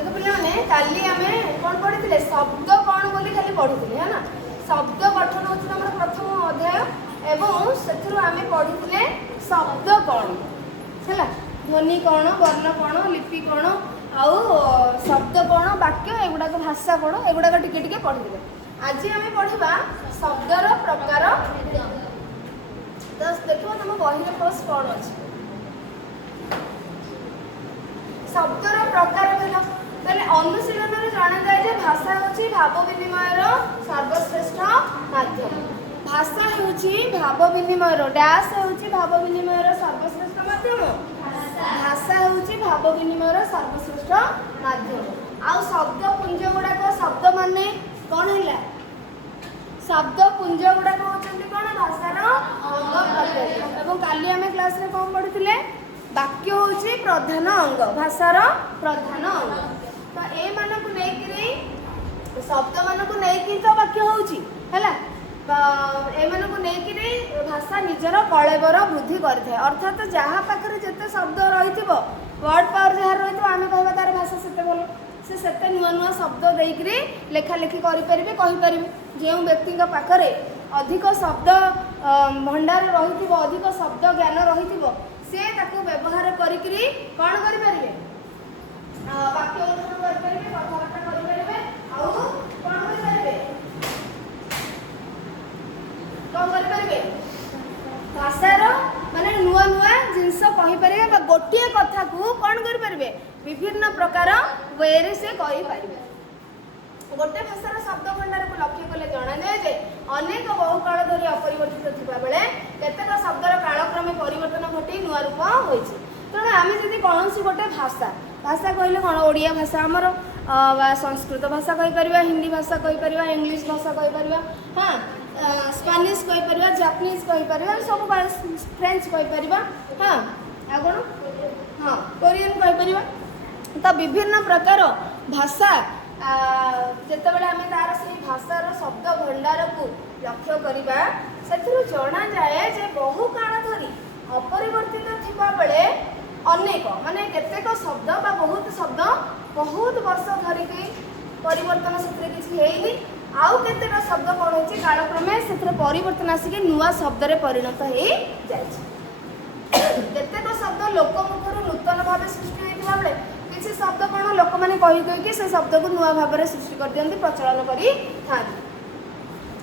देखो पिलाने काली आमे कौन पढ़ी शब्द कौन बोली खाली पढ़ी है ना। शब्द गठन होची हमर प्रथम अध्याय एवं सेथुरु आमे पढ़ी शब्द कौन है ध्वनि कौन वर्ण कौन लिपि कौन आउ शब्द कौन वाक्य एगुड़ाक भाषा कौन एगुड़ाक टिके टिके पढ़ी। आज आम पढ़ा शब्दर प्रकार। तो देखो तुम बही फर्स्ट कौन अच्छे शब्दर प्रकार कहला ताले अनुशीलन रे जाना जाए जे भाषा होची भाव विनिमयर सर्वश्रेष्ठ माध्यम। भाषा होची भाव विनिमयर डैश होची भाव विनिमयर सर्वश्रेष्ठ माध्यम। भाषा होची भाव विनिमयर सर्वश्रेष्ठ माध्यम। आ शब्द पुंज गुड़ाक शब्द माने कौन है शब्द पुंज गुड़ाक होचंती कौन भाषार अंग प्रत्यय। एवं काली आम क्लास रे कौन पढ़ुथिले वाक्य होची प्रधान अंग भाषार प्रधान अंग। तो ए मानक नेकरी शब्द मानक नेकी तो वाक्य होची हैला ए मानक नेकरी भाषा निजर कलेबर वृद्धि करथे। अर्थात जहाँ पाखरे जते शब्द रहिथिबो वर्ड पावर जहाँ रहिथिबो आमे कहबा तार भाषा सेते बोल से सेते नुआ नुआ शब्द देकरी लेखा लेखि करि परिबे कहि परिबे। जेउ व्यक्ति पाखरे अधिक शब्द भंडार रहिथिबो अधिक शब्द ज्ञान रहिथिबो से ताको व्यवहार करिकरी कोन करि परिबे वाक्य गठन करि परिबे कथाबार्ता करि परिबे आउ कोन करि परिबे कोन करि परिबे भाषार माने नुआ नुआ जिंस कहि परिबे गोटिए कथा को कोन करि परिबे विभिन्न प्रकार वे रे से कहि परिबे। गोटे भाषार शब्द भंडार को लक्ष्य कले जना जाए जे अनेक बहुकाल धरी अपरिवर्तित थिबा बेले केतेक शब्दर कालक्रमे परिवर्तन घटी नुआ रूप होइछि। तेणु आम जदि कौन गोटे भाषा भाषा कहले कौन ओडिया भाषा आमर संस्कृत भाषा कहीपर हिंदी भाषा कहीपर इंग्लीश भाषा कहीपर हाँ स्पानिश कहीपर जापानीज कहीपर सब फ्रेंच कहीपर हाँ आ कौन हाँ कोरियन कहीपर। तो विभिन्न प्रकार भाषा जितेबाला आम तार से भाषार शब्द भंडार को लक्ष्य करवा से जना जाए जे बहु काल धरी अपरिवर्तित थिबा बेले अनेक माने केतेक शब्द बा बहुत शब्द बहुत वर्ष धरिकी परिवर्तन से किसी हेनी आउ केतेक शब्द कौन हो कालक्रमे से परिवर्तन आसिक नुआ शब्द रे परिणत हो जाए। केतेक शब्द लोकमुखर नूतन भाव सृष्टि होता बेले किसी शब्द कौन लोक मैंने कही से शब्द को नुआ भाव में सृष्टि कर दिखती प्रचलन करी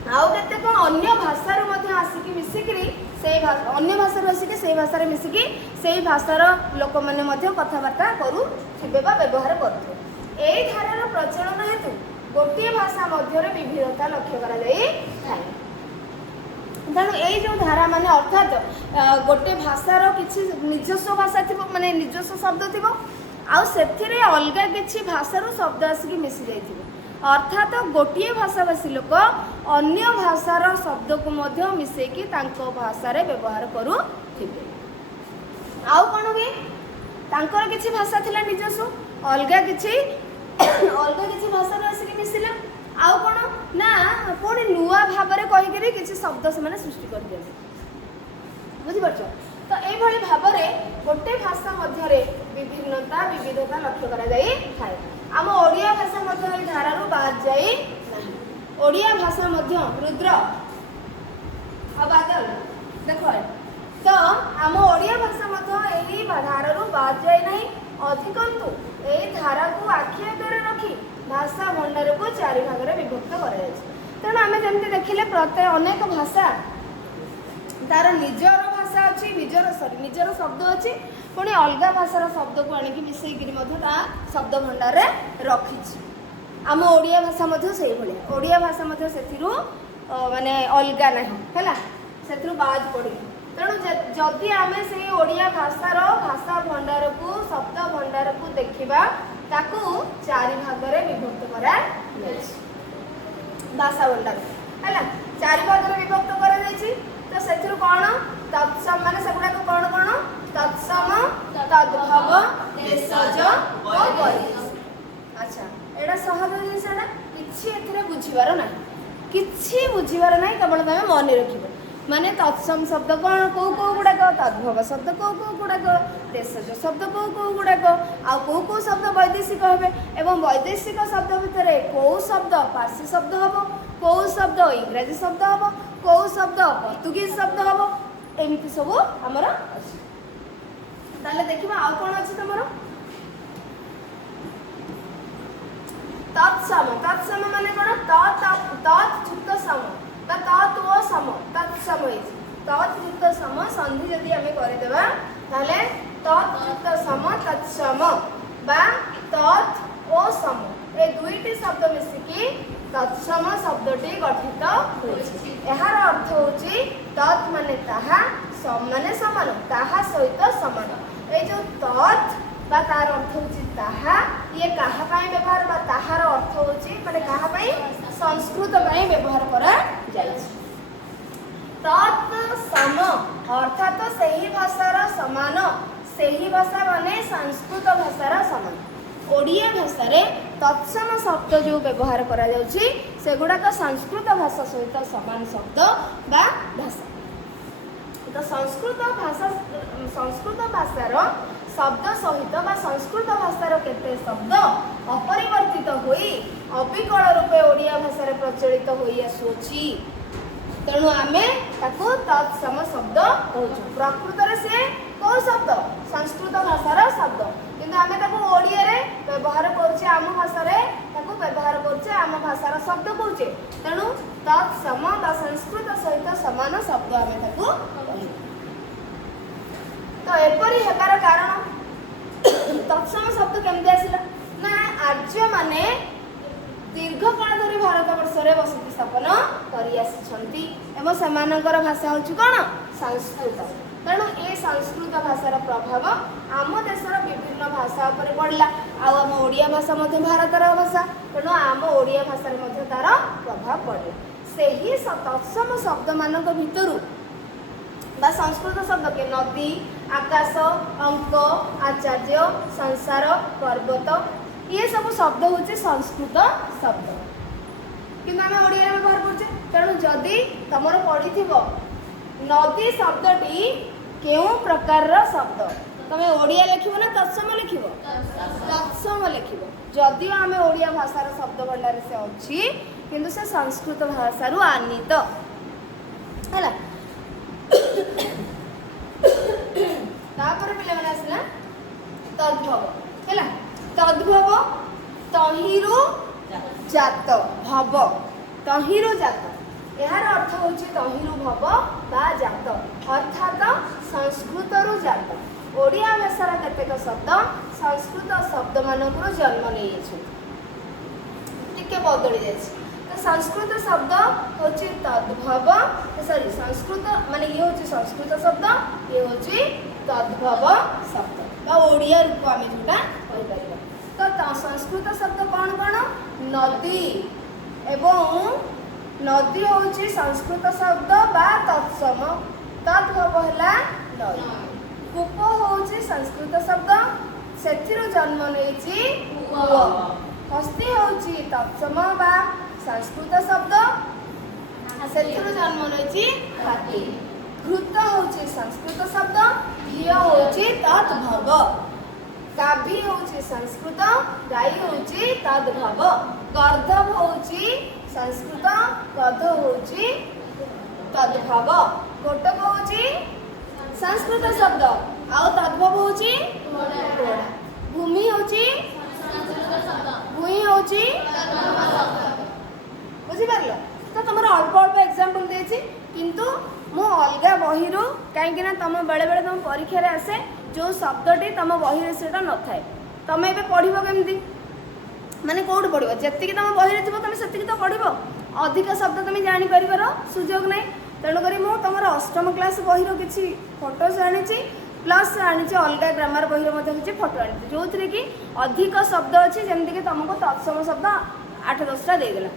आउ केतेक अन्य भाषार आसिक मिसिकी से अन्य भाषा आसिक से भाषा मिसिकी से भाषार लोक मैंने कथबार्ता करुवे व्यवहार करुवे। यही धारार प्रचलन हेतु गोटे भाषा मध्य विविधता लक्ष्य करा जाए। तेणु यही जो धारा माने अर्थात गोटे भाषार किसी निजस्व भाषा थी माने निजस्व शब्द थी आउ से अलग किसी भाषार शब्द आसिक मिसी जाइए अर्थात गोटे भाषाभाषी लोक अन्य भाषार शब्द को मध्य मिसेकी तांको भाषा रे व्यवहार करुथिबे। आउ कौन हुए तांकर किसी भाषा थिला निजस्व अलग किसी भाषा आसिक मिसिला आउ कौन ना पुणी नुआ भाव में कहीकि किसी शब्द से सृष्टि कर दिया बुझिपारछ। तो यही भाव में गोटे भाषा मध्य विभिन्नता विविधता लक्ष्य करा जाए थाए। आम ओडिया भाषा मध्य ए धारारू बाद जाए नहीं। ओडिया भाषा मध्य रुद्र और बादल देख तो आम ओडिया भाषा मध्य यही धारारू बाद जाए नहीं। अधिकंतु यही धारा को आखि आगे रखी भाषा भंडार को चारि भाग में विभक्त कर। तेणु आम जमी देखिले प्रत्येक अनेक भाषा तार निजर भाषा अच्छी निजर शब्द अच्छी पुणी अलग भाषार शब्द को आणिक मिसेकरी शब्द भंडार रखी। आम ओडिया भाषा से ओडिया भाषा माने अलग ना से बाद पड़ी। तेणु जदि आम से ओडिया भाषार भाषा भंडार को शब्द भंडार को देखा ताकू चारि भाग में विभक्त करा भाषा भंडार है चारि भाग में विभक्त करा तो से कौन तत्सम माने सेगुड़ा कौन कौन तत्सम तद्भव देशज और परिवेश। अच्छा एटा सहज जिनसा किछि एथिरे बुझिबार नाही किछि बुझिबार नाही केवल तमे मन रखिबो माने तत्सम शब्द कौन कौ कौ गुड़ाक तद्भव शब्द कौ कौ गुड़ाक देशज शब्द कौ कौ गुड़ाक आउ कौ कौ शब्द वैदेशिक हे एवं वैदेशिक शब्द भितर कौ शब्द पार्सी शब्द हम कौ शब्द इंग्राजी शब्द हम कौ शब्द पोर्तुगीज शब्द हम एमती सब आमर अच्छी ताले देखिबा आउ कोन अछि तमरो तत्सम माने कोन तत् युक्त सम तत् ओ सम तत्सम तत् युक्त सम संधि यदि हमें कर देबा ताले तत् युक्त सम तत्सम बा तत् ओ सम ए दुईटी शब्द मिसिकी तत्सम शब्दटी गठित होछि एहार अर्थ होछि तत् माने ताहा सम माने समान ताहा सहित समान ए जो तत् बा तार अर्थ होछि ताहा ये काहा पई व्यवहार बा ताहार अर्थ होछि माने काहा पई संस्कृत पई व्यवहार करा जायछि तत् सम अर्थात सही भाषार समान सही भाषा माने संस्कृत भाषार समान ओडिया भाषा रे तत्सम शब्द जो व्यवहार करा जाउछि सेगुडा का संस्कृत भाषा सहित समान शब्द बा भाषा तो संस्कृत भाषार शब्द सहित बा संस्कृत भाषार केते शब्द अपरिवर्तित होई अविकल रूपे ओडिया भाषा रे प्रचलित होई आसुछि तेणु आमे ताको तत्सम शब्द कहूछु प्रकृत रे से को शब्द संस्कृत भाषार शब्द किंतु आमे ताको ओडिया रे व्यवहार करछे आम भाषा रे ताको व्यवहार करछे आम भाषार शब्द कहूछे तेणु तत्सम बा संस्कृत सहित समान शब्द आमे ताको कहू तो एपरि हेबार कारण तत्सम शब्द केमते आसिला ना आर्य माने दीर्घ काल धरी भारत वर्ष रे बसति स्थापन करि आछंती एवं समानकर भाषा होछि कोन संस्कृत तेणु ए संस्कृत भाषार प्रभाव आम देशर विभिन्न भाषा पर पड़ला आम ओडिया भाषा मध्य भारतर भाषा तेणु आम ओडिया भाषा मध्य तार प्रभाव पड़े से ही तत्सम शब्द मानक भितरु बा संस्कृत शब्द के नदी आकाश अंक आचार्य संसार पर्वत ये सब शब्द होचे संस्कृत शब्द किंतु आम ओडिया व्यवहार करछे तेणु जदि तमर पढ़िथिबो नदी शब्दटी केउ प्रकार शब्द तमे ओडिया लिखिबो ना तत्सम लिखिबो तत्सम लिखिबो जदिও आमे ओडिया भाषार शब्द भंडार से अछि किंतु से संस्कृत भाषा रु आनीत हला तापर पिले माने आसला तद्भव हला तद्भव तहिरु जात भव तहिरु जात यार अर्थ होछि तहिरु भव बा जात अर्थात संस्कृत रु जात ओडिया भाषार केतेक शब्द संस्कृत शब्द मानकर जन्म नै अछि टिके बदली जाछि तो संस्कृत शब्द होछि तद्भव सॉरी संस्कृत माने ये होछि संस्कृत शब्द ये होछि तद्भव शब्द बा ओडिया रूप आमे जोटा कहि परिबा तो संस्कृत शब्द कौन कौन नदी एवं नदी होछि संस्कृत शब्द बा तत्सम तद्भव हला नदी कूप होछि संस्कृत शब्द सेथिरो जन्म नैछि कूप हस्ती होछि तत्सम बा संस्कृत शब्द सेथिरो जन्म नैछि हाथी घृत होछि संस्कृत शब्द घी होछि तद्भव गाभी होछि संस्कृत गाई होछि तद्भव गर्दभ होछि संस्कृत गध होछि तद्भव कोटक होछि संस्कृत शब्द आउ तद्भव होछि घोड़ा भूमि होछि संस्कृत शब्द भूमि होछि बुझि पारलो तो तमरो अल्प अल्प एग्जांपल देछि किंतु मु अलगा बही रु काहेकि ना तम बेले बेले तम परीक्षा रे आसे जो शब्दटी तम बही रे सेटा न थाए तमे एबे पढिबो केमती माने कोड पढिबो जत्ति कि तम बही रे थिबो तमे सेति कि तो पढिबो अधिक शब्द तमे जानि परिबार सुयोग नै तेणु करी मु तमर अष्टम क्लास बही रो किछि फोटोस आनिछि प्लस आनिछि अलगा ग्रामर बही रो मध्ये किछि फोटो आनिछि जो थरे कि अधिक शब्द अछि जेमति कि तमको तत्सम शब्द 8-10 टा दे देला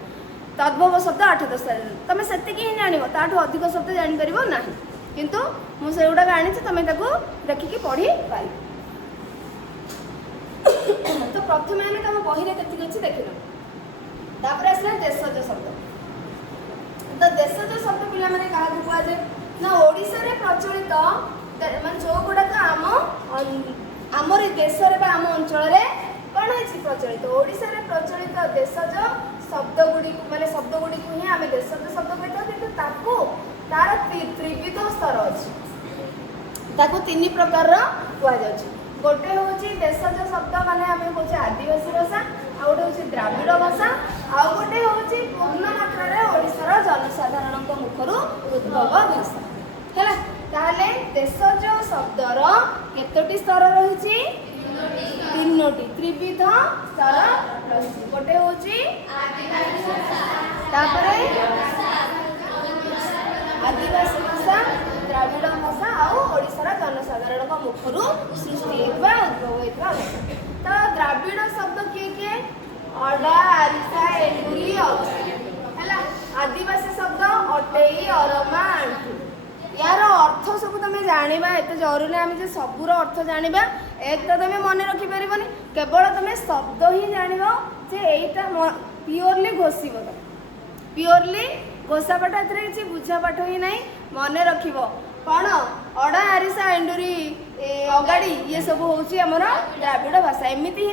तद्भव शब्द 8-10 टा तमे सेति कि जानिबो ताठो अधिक शब्द जानि परिबो नाही किंतु मु सेउडा आनिछि तमे ताको देखि कि पढी पारि तो प्रथमे आमे तम बही रे केति अछि देखिलो तापर आसला देशज शब्द तो देशज शब्द पिला माने काहा को कुआ जे ନା ଓଡ଼ିଶାରେ ପ୍ରଚଳିତ ମାନେ ଯେଉଁ ଗୁଡ଼ାକ ଆମର ଦେଶରେ ବା ଆମ ଅଞ୍ଚଳରେ କ'ଣ ହେଇଛି ପ୍ରଚଳିତ ଓଡ଼ିଶାରେ ପ୍ରଚଳିତ ଦେଶଜ ଶବ୍ଦ ଗୁଡ଼ିକୁ ହିଁ ଆମେ ଦେଶଜ ଶବ୍ଦ କହିଥାଉ କିନ୍ତୁ ତାର ତ୍ରିବିଧ ସ୍ତର ଅଛି ତାକୁ 3 ପ୍ରକାରର କୁହାଯାଉଛି ଗୋଟେ ହେଉଛି ଦେଶଜ ଶବ୍ଦ ମାନେ ଆମେ କହୁଛେ ଆଦିବାସୀ ଭାଷା ଆଉ ଗୋଟେ ହେଉଛି ଦ୍ରାବିଡ଼ ଭାଷା ଆଉ ଗୋଟେ ହେଉଛି ପୂର୍ଣ୍ଣ ମାତ୍ରାରେ ଓଡ଼ିଶାର ଜନସାଧାରଣଙ୍କ ମୁଖରୁ ଉଦ୍ଭବ ଭାଷା ହେଲା ତାହେଲେ ଦେଶଜ ଶବ୍ଦର କେତୋଟି ସ୍ତର ରହିଛି 3ଟି ତ୍ରିବିଧ ସ୍ତର ରହିଛି ଗୋଟେ ହେଉଛି ତାପରେ ଆଦିବାସୀ ଭାଷା ଦ୍ରାବିଡ଼ ଭାଷା ଆଉ ଓଡ଼ିଶାର ଜନସାଧାରଣଙ୍କ ମୁଖରୁ ସୃଷ୍ଟି ହେଇଥିବା ଉଦ୍ଭବ ହେଇଥିବା ଭାଷା ତ ଦ୍ରାବିଡ଼ ଶବ୍ଦ କିଏ ଅଡ଼ା ଆରିସା ଏଣ୍ଡୁରି ହେଲା ଆଦିବାସୀ ଶବ୍ଦ ଅଟେଇ ଅରମା ଆଣ୍ଠୁ यार अर्थ सब तुम जाना एत जरूरी आम जे सबूर अर्थ जाना एक तो तुम मन रखिपर केवल तुम शब्द ही जान जे यहीटा प्योरली घोषब तुम प्योरली घोषा पाठ ए किसी बुझा पाठ ही ना मन रख कौन अड़ा आरिसा एंडुरी अगाड़ी ये सब हूँ आमर द्राविड़ भाषा एमती